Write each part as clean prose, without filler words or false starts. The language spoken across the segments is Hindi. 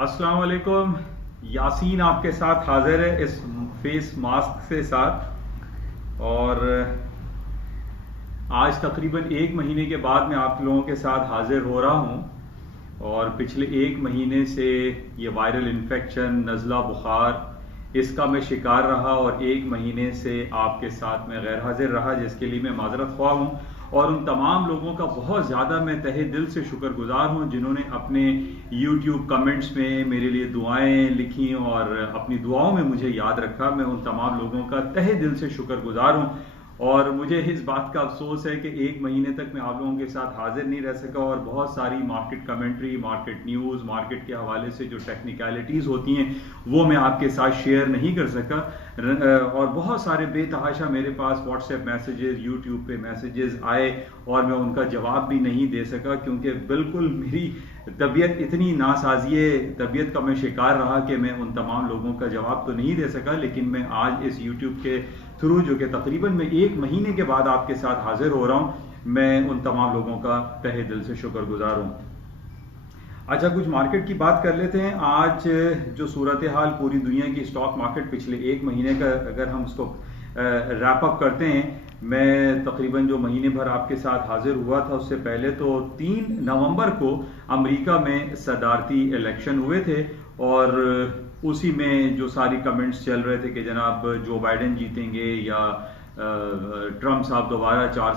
अस्सलाम वालेकुम। यासीन आपके साथ हाजिर है इस फेस मास्क के साथ। और आज तकरीबन एक महीने के बाद मैं आप लोगों के साथ हाजिर हो रहा हूं। और पिछले एक महीने से ये वायरल इन्फेक्शन, नज़ला, बुखार, इसका मैं शिकार रहा और एक महीने से आपके साथ मैं गैर हाजिर रहा, जिसके लिए मैं माजरत ख्वाह हूँ। और उन तमाम लोगों का बहुत ज़्यादा मैं तहे दिल से शुक्रगुजार हूँ जिन्होंने अपने YouTube कमेंट्स में मेरे लिए दुआएं लिखी और अपनी दुआओं में मुझे याद रखा। मैं उन तमाम लोगों का तहे दिल से शुक्रगुजार हूँ। और मुझे इस बात का अफसोस है कि एक महीने तक मैं आप लोगों के साथ हाजिर नहीं रह सका और बहुत सारी market commentary, market news, market के हवाले से जो टेक्निकलिटीज़ होती हैं वो मैं आपके साथ शेयर नहीं कर सका। और बहुत सारे बेतहाशा मेरे पास व्हाट्सएप मैसेजेस, यूट्यूब पे मैसेजेस आए और मैं उनका जवाब भी नहीं दे सका, क्योंकि बिल्कुल मेरी तबीयत इतनी नासाजिए तबीयत का मैं शिकार रहा कि मैं उन तमाम लोगों का जवाब तो नहीं दे सका। लेकिन मैं आज इस यूट्यूब के थ्रू, जो कि तकरीबन मैं एक महीने के बाद आपके साथ हाजिर हो रहा हूँ, मैं उन तमाम लोगों का तहे दिल से शुक्रगुजार हूँ। अच्छा, कुछ मार्केट की बात कर लेते हैं। आज जो सूरत हाल पूरी दुनिया की स्टॉक मार्केट पिछले एक महीने का अगर हम उसको रैप अप करते हैं, मैं तकरीबन जो महीने भर आपके साथ हाजिर हुआ था उससे पहले तो 3 नवंबर को अमेरिका में सदारती इलेक्शन हुए थे और उसी में जो सारी कमेंट्स चल रहे थे कि जनाब जो बाइडेन जीतेंगे या ट्रम्प साहब दोबारा 4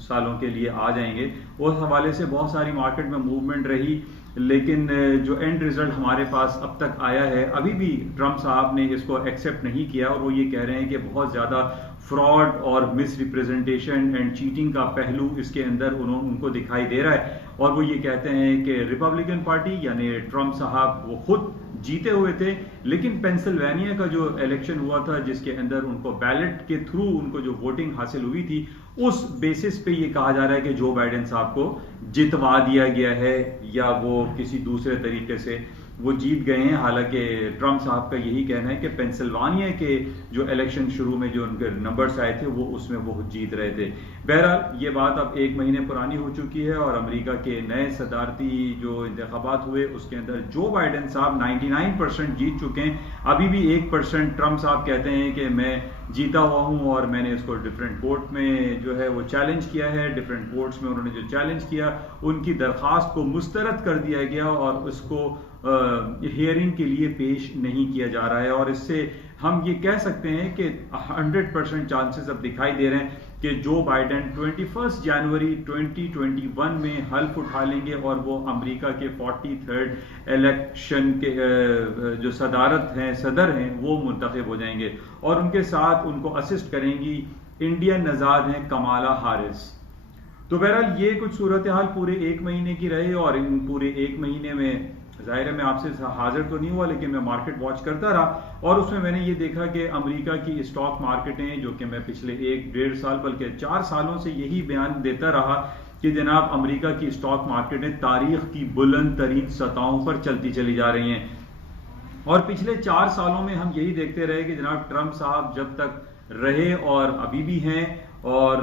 सालों के लिए आ जाएंगे, उस हवाले से बहुत सारी मार्केट में मूवमेंट रही। लेकिन जो एंड रिजल्ट हमारे पास अब तक आया है, अभी भी ट्रम्प साहब ने इसको एक्सेप्ट नहीं किया और वो ये कह रहे हैं कि बहुत ज़्यादा फ्रॉड और मिस रिप्रेजेंटेशन एंड चीटिंग का पहलू इसके अंदर उनको दिखाई दे रहा है। और वो ये कहते हैं कि रिपब्लिकन पार्टी यानी ट्रम्प साहब वो खुद जीते हुए थे, लेकिन पेंसिल्वेनिया का जो इलेक्शन हुआ था जिसके अंदर उनको बैलेट के थ्रू उनको जो वोटिंग हासिल हुई थी, उस बेसिस पे ये कहा जा रहा है कि जो बाइडेन साहब को जितवा दिया गया है या वो किसी दूसरे तरीके से वो जीत गए हैं। हालांकि ट्रम्प साहब का यही कहना है कि पेंसिल्वानिया के जो इलेक्शन शुरू में जो उनके नंबर्स आए थे वो उसमें वो जीत रहे थे। बहरहाल ये बात अब एक महीने पुरानी हो चुकी है और अमेरिका के नए सदारती जो इंतखाबात हुए उसके अंदर जो बाइडेन साहब 99% जीत चुके हैं। अभी भी 1% ट्रम्प साहब कहते हैं कि मैं जीता हुआ हूं और मैंने इसको डिफरेंट कोर्ट में जो है वो चैलेंज किया है। डिफरेंट कोर्ट्स में उन्होंने जो चैलेंज किया उनकी दरख्वास्त को मुस्तरद कर दिया गया और उसको हियरिंग के लिए पेश नहीं किया जा रहा है। और इससे हम ये कह सकते हैं कि 100% चांसेस अब दिखाई दे रहे हैं कि जो बाइडेन 21 जनवरी 2021 में हल्फ उठा लेंगे और वो अमेरिका के 43rd इलेक्शन के जो सदर हैं वो मुंतखब हो जाएंगे और उनके साथ उनको असिस्ट करेंगी इंडियन नजाद हैं कमाला हारिस। तो बहरहाल ये कुछ सूरत हाल पूरे एक महीने की रही और इन पूरे एक महीने में जाहिर है मैं आपसे हाजिर तो नहीं हुआ, लेकिन मैं मार्केट वॉच करता रहा और उसमें मैंने ये देखा कि अमेरिका की स्टॉक मार्केटें, जो कि मैं पिछले 1-1.5 साल बल्कि 4 सालों से यही बयान देता रहा कि जनाब अमेरिका की स्टॉक मार्केटें तारीख की बुलंद तरीन सतहों पर चलती चली जा रही हैं। और पिछले 4 सालों में हम यही देखते रहे कि जनाब ट्रम्प साहब जब तक रहे और अभी भी हैं और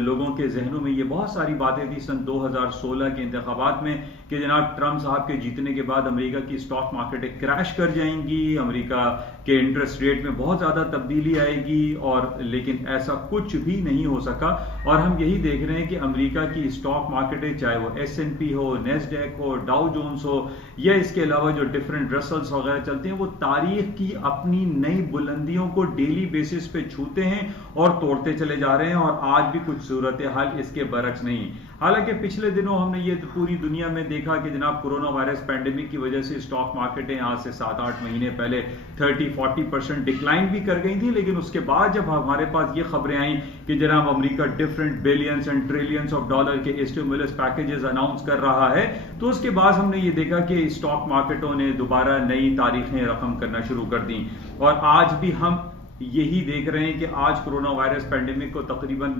लोगों के जहनों में ये बहुत सारी बातें थी सन 2016 के इंतखाबात में कि जनाब ट्रम्प साहब के जीतने के बाद अमेरिका की स्टॉक मार्केटें क्रैश कर जाएंगी, अमेरिका के इंटरेस्ट रेट में बहुत ज़्यादा तब्दीली आएगी। और लेकिन ऐसा कुछ भी नहीं हो सका और हम यही देख रहे हैं कि अमेरिका की स्टॉक मार्केटें, चाहे वो S&P हो, नेस्डैक हो, डाउ जोन्स हो या इसके अलावा जो डिफरेंट रसल्स वगैरह चलते हैं, वो तारीख की अपनी नई बुलंदियों को डेली बेसिस पे छूते हैं और तोड़ते चले जा रहे हैं। और आज भी कुछ सूरत हाल इसके बरक्स नहीं। हालांकि पिछले दिनों हमने ये पूरी दुनिया में देखा कि जनाब कोरोना वायरस पैंडेमिक की वजह से स्टॉक मार्केटें आज से 7-8 महीने पहले 30-40% डिक्लाइन भी कर गई थी, लेकिन उसके बाद जब हमारे पास ये खबरें आई कि जनाब America different billions and trillions of dollar के स्टिमुलस पैकेजेस अनाउंस कर रहा है, तो उसके बाद हमने ये देखा कि स्टॉक मार्केटों ने दोबारा नई तारीखें रकम करना शुरू कर दी। और आज भी हम यही देख रहे हैं कि आज कोरोना वायरस पैंडेमिक को तकरीबन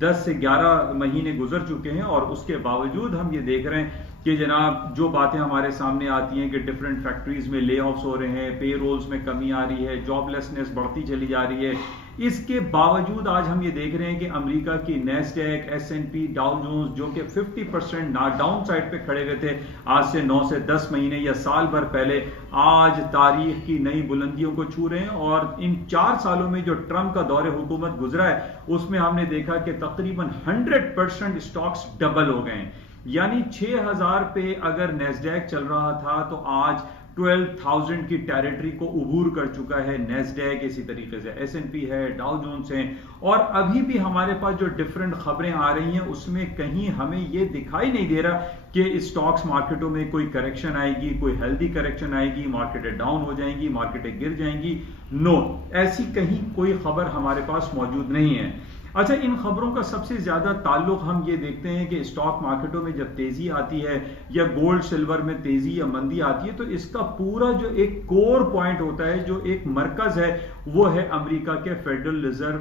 10 से 11 महीने गुजर चुके हैं और उसके बावजूद हम ये देख रहे हैं कि जनाब जो बातें हमारे सामने आती हैं कि डिफरेंट फैक्ट्रीज में ले ऑफ्स हो रहे हैं, पे रोल्स में कमी आ रही है, जॉबलेसनेस बढ़ती चली जा रही है, इसके बावजूद आज हम ये देख रहे हैं कि अमेरिका की नैस्डैक, S&P, डाउ जोन्स जो कि 50% डाउन साइड पे खड़े हुए थे आज से 9 से 10 महीने या साल भर पहले, आज तारीख की नई बुलंदियों को छू रहे हैं। और इन 4 सालों में जो ट्रंप का दौरे हुकूमत गुजरा है उसमें हमने देखा कि तकरीबन 100% स्टॉक्स डबल हो गए हैं। यानी 6000 पे अगर नैस्डैक चल रहा था तो आज 12,000 की टेरिटरी को उबूर कर चुका है नैस्डैक, इसी तरीके से S&P है, डाउ जोन्स हैं। और अभी भी हमारे पास जो डिफरेंट खबरें आ रही हैं उसमें कहीं हमें यह दिखाई नहीं दे रहा कि स्टॉक्स मार्केटों में कोई करेक्शन आएगी, कोई हेल्दी करेक्शन आएगी, मार्केटें डाउन हो जाएंगी, मार्केटें गिर जाएंगी। नो, ऐसी कहीं कोई खबर हमारे पास मौजूद नहीं है। अच्छा, इन खबरों का सबसे ज्यादा ताल्लुक हम ये देखते हैं कि स्टॉक मार्केटों में जब तेजी आती है या गोल्ड सिल्वर में तेजी या मंदी आती है तो इसका पूरा जो एक कोर पॉइंट होता है, जो एक मरकज है, वो है अमेरिका के फेडरल रिजर्व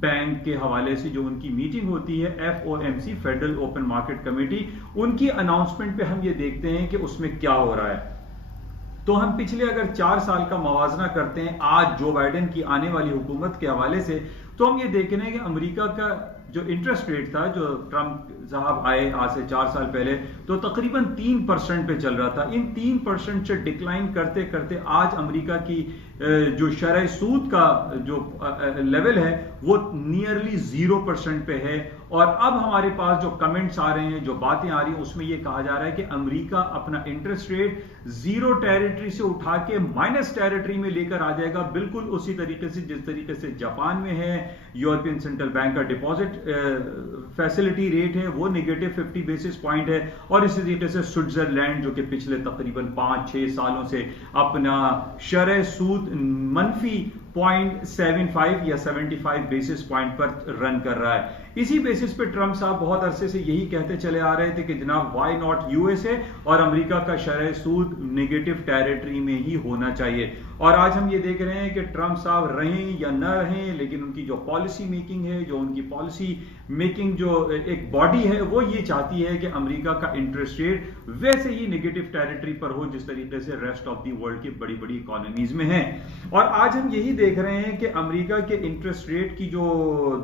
बैंक के हवाले से जो उनकी मीटिंग होती है FOMC, federal open market committee, उनकी अनाउंसमेंट पे हम ये देखते हैं कि उसमें क्या हो रहा है। तो हम पिछले अगर 4 साल का मवाजना करते हैं आज जो बाइडेन की आने वाली हुकूमत के हवाले से, तो हम ये देख रहे हैं कि अमेरिका का जो इंटरेस्ट रेट था, जो ट्रंप साहब आए आज से 4 साल पहले, तो तकरीबन 3% पे चल रहा था। इन 3% से डिक्लाइन करते करते आज अमेरिका की जो शरह सूद का जो लेवल है वो नियरली 0% पे है। और अब हमारे पास जो कमेंट्स आ रहे हैं, जो बातें आ रही हैं, उसमें यह कहा जा रहा है कि अमेरिका अपना इंटरेस्ट रेट 0 टेरिटरी से उठा के माइनस टेरिटरी में लेकर आ जाएगा, बिल्कुल उसी तरीके से जिस तरीके से जापान में है। यूरोपियन सेंट्रल बैंक का डिपॉजिट फैसिलिटी रेट है वो -50 बेसिस पॉइंट है। और इसी तरीके से स्विट्जरलैंड जो कि पिछले तकरीबन 5-6 सालों से अपना शरह सूद मनफी 0.75 या 75 बेसिस पॉइंट पर रन कर रहा है। इसी बेसिस पे ट्रंप साहब बहुत अरसे से यही कहते चले आ रहे थे कि जनाब वाई नॉट USA और अमेरिका का शरह सूद नेगेटिव टेरिटरी में ही होना चाहिए। और आज हम ये देख रहे हैं कि ट्रंप साहब रहें या न रहें, लेकिन उनकी जो पॉलिसी मेकिंग है, जो उनकी पॉलिसी मेकिंग जो एक बॉडी है, वो ये चाहती है कि अमेरिका का इंटरेस्ट रेट वैसे ही नेगेटिव टेरिटरी पर हो जिस तरीके से रेस्ट ऑफ दी वर्ल्ड की बड़ी बड़ी इकोनॉमीज में है। और आज हम यही देख रहे हैं कि अमेरिका के इंटरेस्ट रेट की जो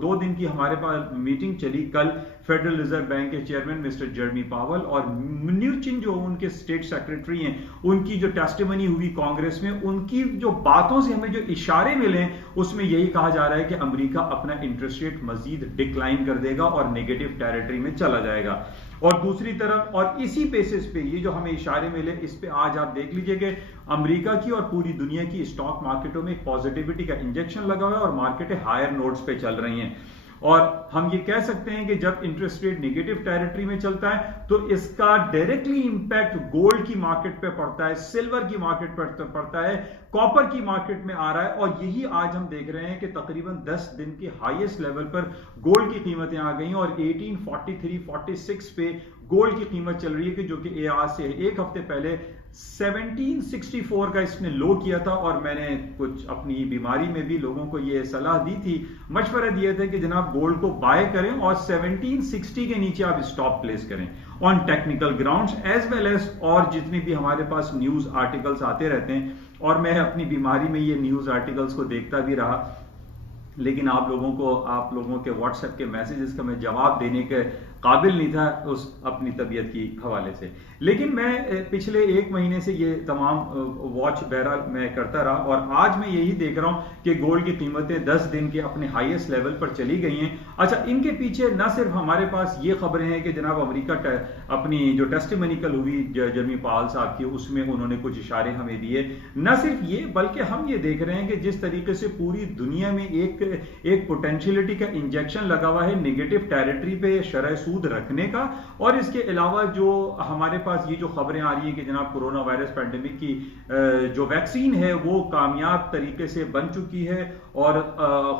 2 दिन की हमारे पास मीटिंग चली, कल फेडरल रिजर्व बैंक के चेयरमैन मिस्टर जेरेमी पावेल और म्यूचिन जो उनके स्टेट सेक्रेटरी हैं, उनकी जो टेस्टिमनी हुई कांग्रेस में, उनकी जो बातों से हमें जो इशारे मिले उसमें यही कहा जा रहा है कि अमेरिका अपना इंटरेस्ट रेट मजीद डिक्लाइन कर देगा और नेगेटिव टेरिटरी में चला जाएगा। और दूसरी तरफ, और इसी बेसिस पे ये जो हमें इशारे मिले, इस पे आज आप देख लीजिए कि अमेरिका की और पूरी दुनिया की स्टॉक मार्केटों में एक पॉजिटिविटी का इंजेक्शन लगा हुआ है और मार्केटें हायर नोट्स पे चल रही हैं। और हम ये कह सकते हैं कि जब इंटरेस्ट रेट नेगेटिव टेरिटरी में चलता है तो इसका डायरेक्टली इंपैक्ट गोल्ड की मार्केट पे पड़ता है, सिल्वर की मार्केट पर पड़ता है, कॉपर की मार्केट में आ रहा है। और यही आज हम देख रहे हैं कि तकरीबन 10 दिन के हाईएस्ट लेवल पर गोल्ड की कीमतें आ गई और 1843-46 पे गोल्ड की कीमत चल रही है, कि जो कि आज से एक हफ्ते पहले 1764 का इसने लो किया था। और मैंने कुछ अपनी बीमारी में भी लोगों को ये सलाह दी थी, मशवरा दिया था कि जनाब गोल्ड को बाय करें और 1760 के नीचे आप स्टॉप प्लेस करें on technical grounds as well as, और जितने भी हमारे पास न्यूज आर्टिकल्स आते रहते हैं। और मैं अपनी बीमारी में ये न्यूज आर्टिकल्स को देखता भी रहा, लेकिन आप लोगों के व्हाट्सएप के मैसेजेस का मैं जवाब देने के काबिल नहीं था उस अपनी तबीयत की हवाले से। लेकिन मैं पिछले 1 महीने से ये तमाम वॉच बहरहाल मैं करता रहा और आज मैं यही देख रहा हूं कि गोल्ड की कीमतें 10 दिन के अपने हाईएस्ट लेवल पर चली गई हैं। अच्छा, इनके पीछे न सिर्फ हमारे पास ये खबरें हैं कि जनाब अमेरिका अपनी जो टेस्टिमनी कल हुई जेरेमी पावेल साहब की, उसमें उन्होंने कुछ इशारे हमें दिए। न सिर्फ ये, बल्कि हम ये देख रहे हैं कि जिस तरीके से पूरी दुनिया में एक पोटेंशियलिटी का इंजेक्शन लगा हुआ है नेगेटिव टेरिटरी पे शरह सूद रखने का। और इसके अलावा जो हमारे पास ये जो खबरें आ रही है कि जनाब कोरोना वायरस पैंडेमिक की जो वैक्सीन है वो कामयाब तरीके से बन चुकी है और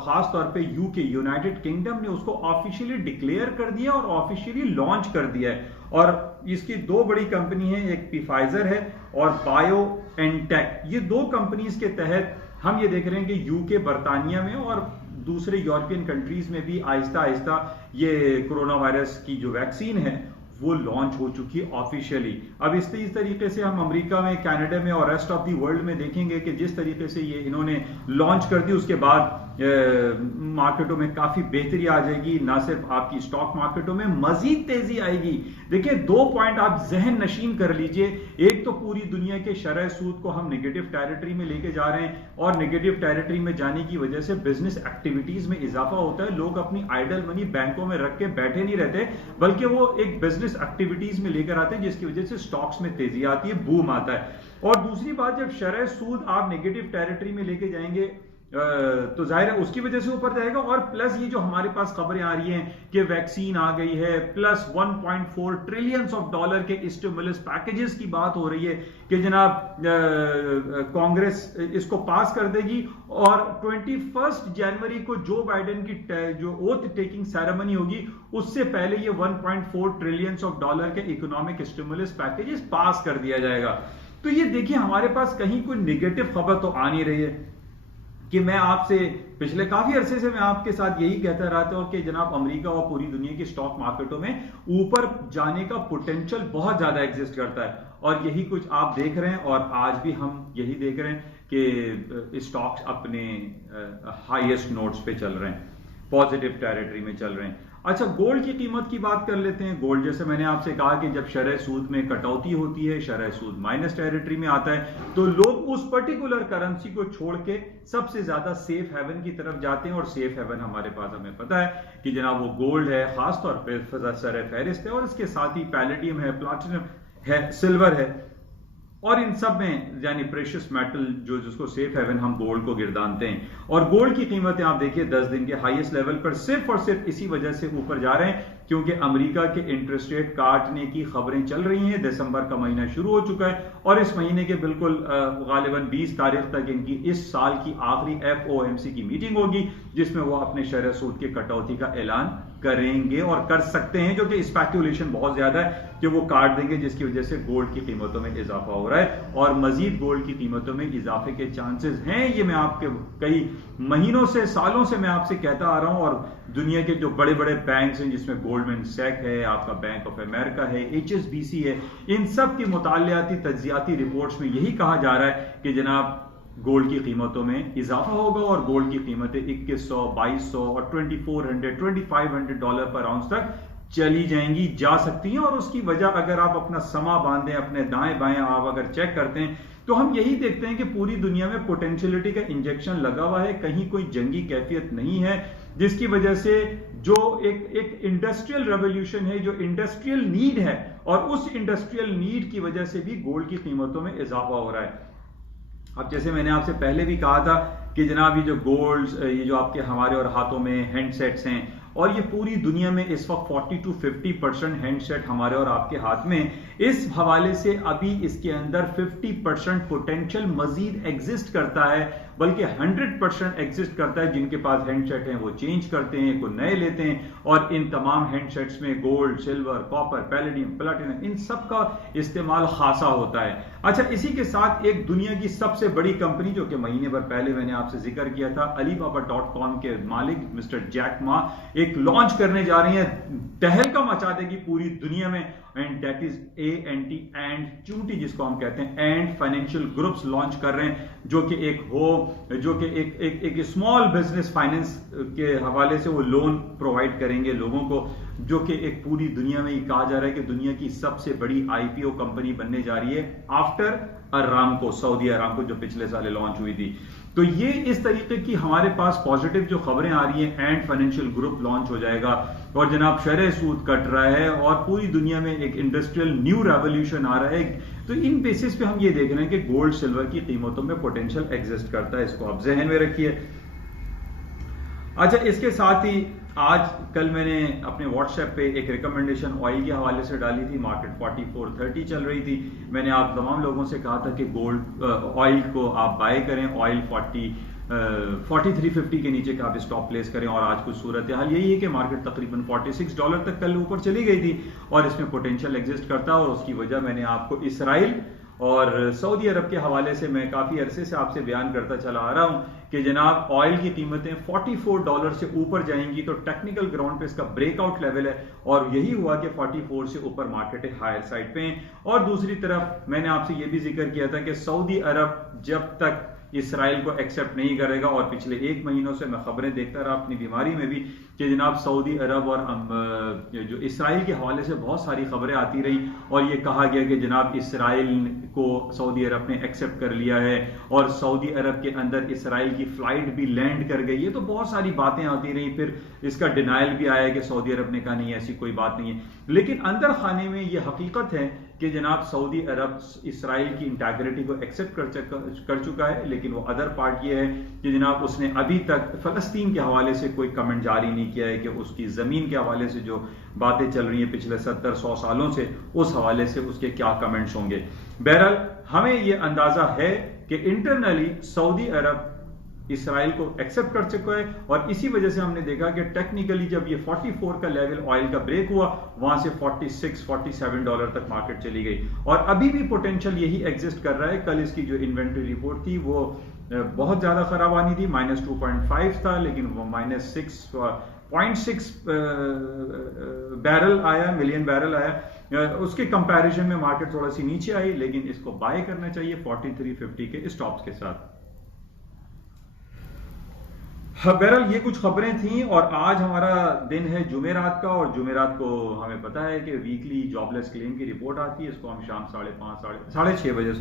खास तौर पे यूनाइटेड किंगडम ने उसको ऑफिशियली डिक्लेयर कर दिया और ऑफिशियली लॉन्च कर दिया है। और इसकी 2 बड़ी कंपनी है, एक फाइजर है और बायोएनटेक। ये 2 कंपनीज के तहत हम ये देख रहे हैं कि यूके, बर्तानिया में और दूसरे यूरोपियन कंट्रीज में भी आहिस्ता आहिस्ता ये कोरोना वायरस की जो वैक्सीन है वो लॉन्च हो चुकी है ऑफिशियली। अब इस तरीके से हम अमेरिका में, कनाडा में और रेस्ट ऑफ दी वर्ल्ड में देखेंगे कि जिस तरीके से ये इन्होंने लॉन्च कर दी, उसके बाद मार्केटों में काफी बेहतरी आ जाएगी। ना सिर्फ आपकी स्टॉक मार्केटों में मजीद तेजी आएगी। देखिए, 2 पॉइंट आप जहन नशीन कर लीजिए। एक तो पूरी दुनिया के शरह सूद को हम नेगेटिव टेरिटरी में लेके जा रहे हैं, और नेगेटिव टेरिटरी में जाने की वजह से बिजनेस एक्टिविटीज में इजाफा होता है। लोग अपनी आइडल मनी बैंकों में रख के बैठे नहीं रहते, बल्कि वो एक बिजनेस एक्टिविटीज में लेकर आते हैं, जिसकी वजह से स्टॉक्स में तेजी आती है, बूम आता है। और दूसरी बात, जब शरह सूद आप नेगेटिव टेरिटरी में लेके जाएंगे तो जाहिर है उसकी वजह से ऊपर जाएगा। और प्लस ये जो हमारे पास खबरें आ रही हैं कि वैक्सीन आ गई है, प्लस 1.4 ट्रिलियन ऑफ डॉलर के स्टिमुलस पैकेजेस की बात हो रही है कि जनाब कांग्रेस इसको पास कर देगी, और 21 जनवरी को जो बाइडेन की जो ओथ टेकिंग सेरेमनी होगी, उससे पहले ये 1.4 ट्रिलियन ऑफ डॉलर के इकोनॉमिक स्टिमुलस पैकेजेस पास कर दिया जाएगा। तो ये देखिए, हमारे पास कहीं कोई निगेटिव खबर तो आ नहीं रही है कि मैं आपसे पिछले काफी अरसे से मैं आपके साथ यही कहता रहता हूं कि जनाब अमेरिका और पूरी दुनिया की स्टॉक मार्केटों में ऊपर जाने का पोटेंशियल बहुत ज्यादा एग्जिस्ट करता है, और यही कुछ आप देख रहे हैं। और आज भी हम यही देख रहे हैं कि स्टॉक्स अपने हाईएस्ट नोट्स पे चल रहे हैं, पॉजिटिव टेरिटरी में चल रहे हैं। अच्छा, गोल्ड की कीमत की बात कर लेते हैं। गोल्ड, जैसे मैंने आपसे कहा कि जब शरह सूद में कटौती होती है, शरह सूद माइनस टेरिटरी में आता है, तो लोग उस पर्टिकुलर करेंसी को छोड़ के सबसे ज्यादा सेफ हेवन की तरफ जाते हैं। और सेफ हेवन हमारे पास, हमें पता है कि जनाब वो गोल्ड है, खासतौर पर सर फहरिस्त है, और इसके साथ ही पैलेडियम है, प्लाटिनम है, सिल्वर है, और इन सब में यानी प्रेशियस मेटल जो जिसको सेफ हेवन हम गोल्ड को गिरदानते हैं। और गोल्ड की कीमतें आप देखिए 10 दिन के हाईएस्ट लेवल पर सिर्फ और सिर्फ इसी वजह से ऊपर जा रहे हैं क्योंकि अमेरिका के इंटरेस्ट रेट काटने की खबरें चल रही हैं। दिसंबर का महीना शुरू हो चुका है, और इस महीने के बिल्कुल गालिबन 20 तारीख तक इनकी इस साल की आखिरी FOMC की मीटिंग होगी, जिसमें वो अपने शरह सूद के कटौती का ऐलान करेंगे और कर सकते हैं, जो कि स्पेकुलेशन बहुत ज्यादा है कि वो काट देंगे, जिसकी वजह से गोल्ड की कीमतों में इजाफा हो रहा है और मजीद गोल्ड की कीमतों में इजाफे के चांसेस हैं। ये मैं आपके कई महीनों से, सालों से मैं आपसे कहता आ रहा हूं। और दुनिया के जो बड़े बड़े बैंक्स हैं, जिसमें गोल्डमैन सैक है, आपका बैंक ऑफ अमेरिका है, HSBC है, इन सब की मुतालियाती तज्जियाती रिपोर्ट्स में यही कहा जा रहा है कि जनाब गोल्ड की कीमतों में इजाफा होगा और गोल्ड की कीमतें 2100, 2200 और 2400, 2500 डॉलर पर आउंस तक चली जाएंगी, जा सकती हैं। और उसकी वजह अगर आप अपना समा बांधें, अपने दाएं बाएं आप अगर चेक करते हैं, तो हम यही देखते हैं कि पूरी दुनिया में पोटेंशियलिटी का इंजेक्शन लगा हुआ है, कहीं कोई जंगी कैफियत नहीं है, जिसकी वजह से जो एक इंडस्ट्रियल रेवोल्यूशन है, जो इंडस्ट्रियल नीड है, और उस इंडस्ट्रियल नीड की वजह से भी गोल्ड की कीमतों में इजाफा हो रहा है। अब जैसे मैंने आपसे पहले भी कहा था कि जनाब ये जो गोल्ड, ये जो आपके हमारे और हाथों में हैंडसेट्स हैं, और ये पूरी दुनिया में इस वक्त 40 to 50% हैंडसेट हमारे और आपके हाथ में, इस हवाले से अभी इसके अंदर 50% पोटेंशियल मजीद एग्जिस्ट करता है, बल्कि 100% एग्जिस्ट करता है। जिनके पास हैंडसेट हैं वो चेंज करते हैं, कोई नए लेते हैं, और इन तमाम हैंडसेट्स में gold, silver, copper, palladium, platinum, इन सब का इस्तेमाल खासा होता है। अच्छा, इसी के साथ एक दुनिया की सबसे बड़ी कंपनी, जो कि महीने भर पहले मैंने आपसे जिक्र किया था, Alibaba.com के मालिक मिस्टर जैक मा एक लॉन्च करने जा रही है, तहलका मचा देगी पूरी दुनिया में, and that is ANT and चूंटी, जिसको हम कहते हैं एंड फाइनेंशियल ग्रुप्स लॉन्च कर रहे हैं, जो कि एक स्मॉल बिजनेस फाइनेंस के हवाले से वो लोन प्रोवाइड करेंगे लोगों को, जो कि एक पूरी दुनिया में ही कहा जा रहा है कि दुनिया की सबसे बड़ी IPO कंपनी बनने जा रही है आफ्टर अरामको, सऊदी अरामको, जो पिछले साल लॉन्च हुई थी। तो ये इस तरीके की हमारे पास पॉजिटिव जो खबरें आ रही हैं, एंड फाइनेंशियल ग्रुप लॉन्च हो जाएगा, और जनाब शरह सूद कट रहा है, और पूरी दुनिया में एक इंडस्ट्रियल न्यू रेवोल्यूशन आ रहा है। तो इन बेसिस पे हम ये देख रहे हैं कि गोल्ड सिल्वर की कीमतों में पोटेंशियल एग्जिस्ट करता है, इसको आप जहन में रखिए। अच्छा, इसके साथ ही आज कल मैंने अपने व्हाट्सएप पे एक रिकमेंडेशन ऑयल के हवाले से डाली थी, मार्केट 4430 चल रही थी। मैंने आप तमाम लोगों से कहा था कि गोल्ड ऑयल को आप बाय करें, ऑयल 4350 के नीचे का आप स्टॉप प्लेस करें, और आज कुछ सूरत हाल यही है कि मार्केट तकरीबन $46 तक कल ऊपर चली गई थी, और इसमें पोटेंशियल एग्जिस्ट करता है। और उसकी वजह मैंने आपको इसराइल और सऊदी अरब के हवाले से मैं काफ़ी अरसे से आपसे बयान करता चला आ रहा हूं कि जनाब ऑयल की कीमतें $44 से ऊपर जाएंगी तो टेक्निकल ग्राउंड पे इसका ब्रेकआउट लेवल है, और यही हुआ कि 44 से ऊपर मार्केट हायर साइड पे हैं। और दूसरी तरफ मैंने आपसे ये भी जिक्र किया था कि सऊदी अरब जब तक इसराइल को एक्सेप्ट नहीं करेगा, और पिछले 1 महीनों से मैं खबरें देखता रहा अपनी बीमारी में भी कि जनाब सऊदी अरब और जो इसराइल के हवाले से बहुत सारी खबरें आती रही और ये कहा गया कि जनाब इसराइल को सऊदी अरब ने एक्सेप्ट कर लिया है और सऊदी अरब के अंदर इसराइल की फ्लाइट भी लैंड कर गई है। तो बहुत सारी बातें आती रही, फिर इसका डिनायल भी आया कि सऊदी अरब ने कहा नहीं ऐसी कोई बात नहीं है, लेकिन अंदर खाने में ये हकीकत है कि जनाब सऊदी अरब इसराइल की इंटेग्रिटी को एक्सेप्ट कर चुका है। लेकिन वो अदर पार्ट ये है कि जनाब उसने अभी तक फलस्तीन के हवाले से कोई कमेंट जारी नहीं किया है कि उसकी जमीन के हवाले से जो बातें चल रही हैं पिछले 70-100 सालों से, उस हवाले से उसके क्या कमेंट्स होंगे। बहरहाल हमें यह अंदाजा है कि इंटरनली सऊदी अरब इसराइल को एक्सेप्ट कर चुका है, और इसी वजह से हमने देखा कि टेक्निकली जब ये 44 का लेवल ऑयल का ब्रेक हुआ, वहां से $46-47 तक मार्केट चली गई, और अभी भी पोटेंशियल यही एग्जिस्ट कर रहा है। कल इसकी जो इन्वेंट्री रिपोर्ट थी वो बहुत ज्यादा खराब आनी थी, -2.5 था, लेकिन वो -6.6 मिलियन बैरल आया। उसके कंपैरिजन में मार्केट थोड़ा सी नीचे आई, लेकिन इसको बाय करना चाहिए 4350 के स्टॉप्स के साथ। बहरहाल ये कुछ खबरें थीं, और आज हमारा दिन है जुमेरात का, और जुमेरात को हमें पता है कि वीकली जॉबलेस क्लेम की रिपोर्ट आती है। इसको हम शाम 5:30 बजे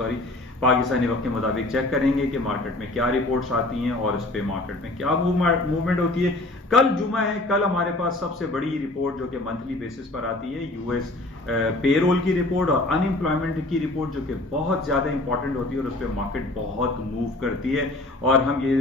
पाकिस्तानी वक्त के मुताबिक चेक करेंगे कि मार्केट में क्या रिपोर्ट्स आती हैं और इस पे मार्केट में क्या मूवमेंट होती है। कल जुमा है, कल हमारे पास सबसे बड़ी रिपोर्ट जो कि मंथली बेसिस पर आती है यूएस पेरोल की रिपोर्ट और अनएम्प्लॉयमेंट की रिपोर्ट, जो कि बहुत ज्यादा इंपॉर्टेंट होती है और उस पर मार्केट बहुत मूव करती है। और हम ये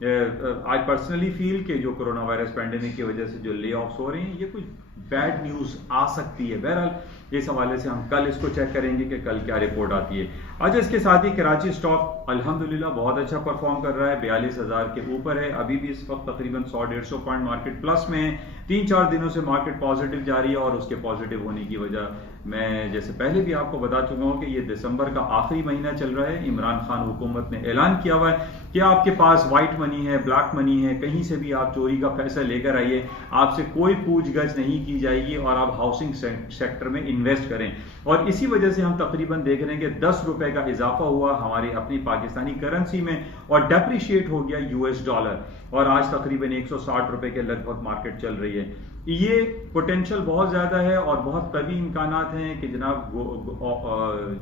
आज पर्सनली फील कि जो कोरोना वायरस पैंडेमिक की वजह से जो ले ऑफ्स हो रहे हैं, ये कुछ बैड न्यूज आ सकती है। बहरहाल इस हवाले से हम कल इसको चेक करेंगे कि कल क्या रिपोर्ट आती है। अच्छा, इसके साथ ही कराची स्टॉक अल्हम्दुलिल्लाह बहुत अच्छा परफॉर्म कर रहा है, 42,000 के ऊपर है। अभी भी इस वक्त तकरीबन 100-150 पॉइंट मार्केट प्लस में है। 3-4 दिनों से मार्केट पॉजिटिव जा रही है, और उसके पॉजिटिव होने की वजह मैं जैसे पहले भी आपको बता चुका हूं कि ये दिसंबर का आखिरी महीना चल रहा है। इमरान खान हुकूमत ने ऐलान किया हुआ है कि आपके पास व्हाइट मनी है, ब्लैक मनी है, कहीं से भी आप चोरी का पैसा लेकर आइए, आपसे कोई पूछगछ नहीं की जाएगी, और आप हाउसिंग सेक्टर में इन्वेस्ट करें। और इसी वजह से हम तकरीबन देख रहे हैं कि 10 रुपए का इजाफा हुआ हमारी अपनी पाकिस्तानी करेंसी में, और डेप्रिशिएट हो गया यूएस डॉलर, और आज तकरीबन 160 रुपए के लगभग मार्केट चल रही है। ये पोटेंशियल बहुत ज्यादा है और बहुत कभी इम्कानात हैं कि जनाब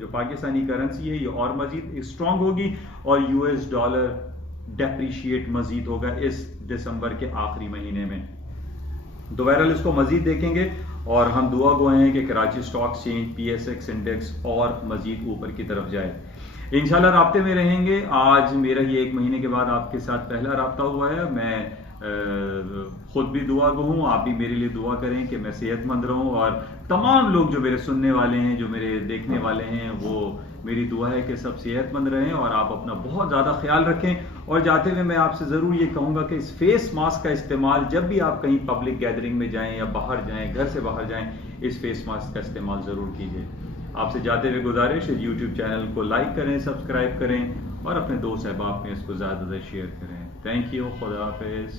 जो पाकिस्तानी करेंसी है ये और मजीद स्ट्रांग होगी और यूएस डॉलर डेप्रिशिएट मजीद होगा इस दिसंबर के आखिरी महीने में। तो बहरहाल इसको मजीद देखेंगे, और हम दुआ गो हैं कि Karachi stock exchange PSX index और मजीद ऊपर की तरफ जाए। इंशाल्लाह राब्ते में रहेंगे। आज मेरा ये 1 महीने के बाद आपके साथ पहला राब्ता हुआ है। मैं खुद भी दुआ गो हूँ, आप भी मेरे लिए दुआ करें कि मैं सेहतमंद रहूं, और तमाम लोग जो मेरे सुनने वाले हैं, जो मेरे देखने वाले हैं, वो मेरी दुआ है कि सब सेहतमंद रहें और आप अपना बहुत ज़्यादा ख्याल रखें। और जाते हुए मैं आपसे ज़रूर ये कहूँगा कि इस फेस मास्क का इस्तेमाल जब भी आप कहीं पब्लिक गैदरिंग में जाएं या बाहर जाएं, घर से बाहर जाएं, इस फेस मास्क का इस्तेमाल ज़रूर कीजिए। आपसे जाते हुए गुजारिश है यूट्यूब चैनल को लाइक करें, सब्सक्राइब करें, और अपने दोस्त अहबाब में इसको ज़्यादा से शेयर करें। थैंक यू, खुदा हाफिज़।